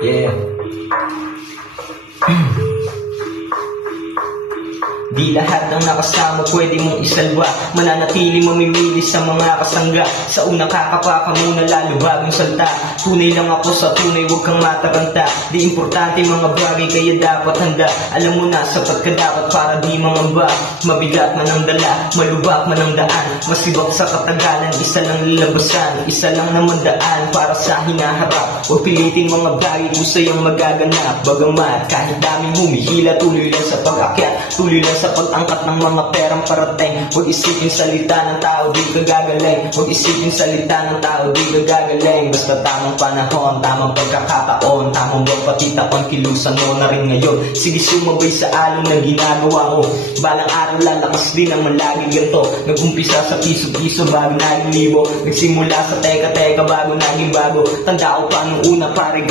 Yeah. Di lahat ng nakasama pwede mong isalba. Mananatili mamimili sa mga kasangga. Sa una kakapa ka muna lalo bagong salta. Tunay lang ako sa tunay, huwag kang mataranta. Di importante mga bagay kaya dapat handa. Alam mo na sapat ka dapat para di mangamba. Mabigat man ang dala, malubak man ang daan. Masibak sa katagalan, isa lang lalabasan. Isa lang naman daan para sa hinaharap. Huwag pilitin mga bagay kung sa'yong magaganap. Bagamat kahit daming humihila, tuloy lang sa pag-akyat. Tuloy lang sa pag-angkat ng mga perang parating. Huwag isipin salita ng tao, di ka gagaling. Huwag isipin salita ng tao, di ka gagaling. Basta tamang panahon, tamang pagkakataon. Tamang buwag patitaon, kilusan mo na rin ngayon. Sige sumabay sa alon na ginagawa mo. Balang araw lalakas din naman lagi ganito. Nag-umpisa sa piso-piso bago naging libo. Nagsimula sa teka-teka bago naging bago. Tanda ko pa nung una pare.